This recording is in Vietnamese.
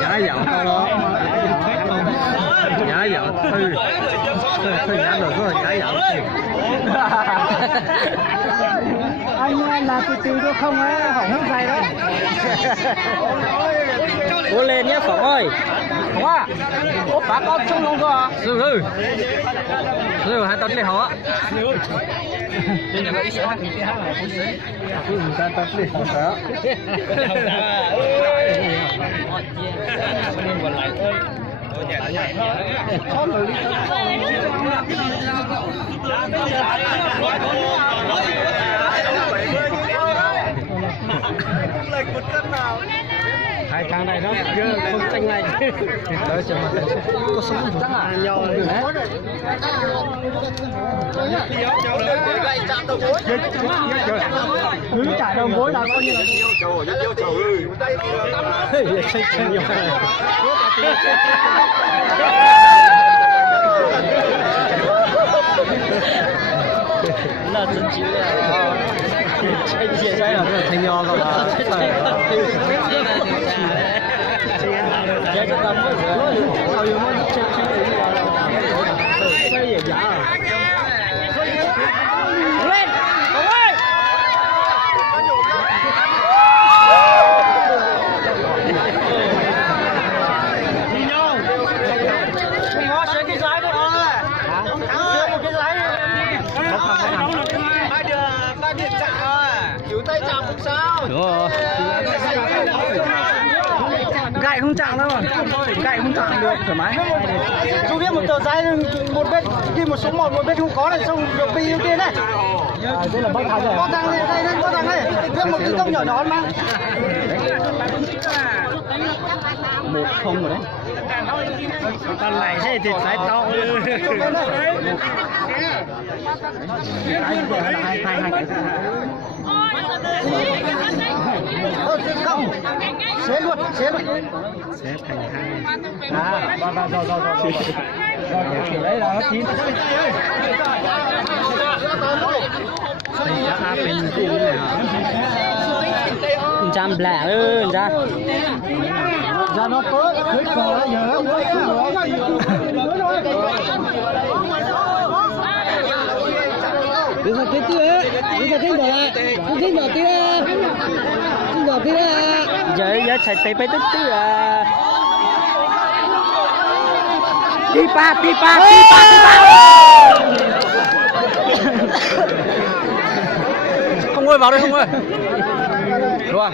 Nhả dạo tao đó. Nhả dạo thư nhả được rồi nhả dạo. Anh là từ tôi không á, hỏng hết giày đó. Cố lên nhé Phỏng ơi. Phỏng à? Ô bác có trông không cơ à? Rồi hai tấn này họ. Đây là cái xe thì cái là cái xe. Cứ người ta tấn này họ sợ. Còn lại ơi. Con người hai thằng này nó chưa không tranh này tới cho mà có sống chắc à nhau đấy cứ trả đầu mối là coi như là là真机的现在有这个成交了吗？这个咱们是，有没有这也假？lên，走位。nhìn nhau，你我选cái trái của nó này，选một cái trái này。Ba điện chạm rồi, cứu tay chạm không sao. Đúng rồi. Gậy không chạm đâu, gậy không chạm được thoải mái. Chú viết một tờ giấy một bên đi một số một bên không có này xong được bị ưu tiên này. Đây là bóc thằng rồi. Bóc thằng này đây bóc thằng này viết một cái công nhỏ nhỏ mà. 1-0 rồi đấy. Con này thế thì phải to. Không, xé luôn. Xé thành hai. Rồi. Kiểu đấy là nó chín. Đây chắc bên cái này hả? Trăm lẻ ơi, ra. Ra nó có cưới cờ giờ bây giờ cái tía bây giờ cái đỏ lại cái đỏ tía giờ chạy tay bay tức à pipa không ơi vào đây không ơi đúng không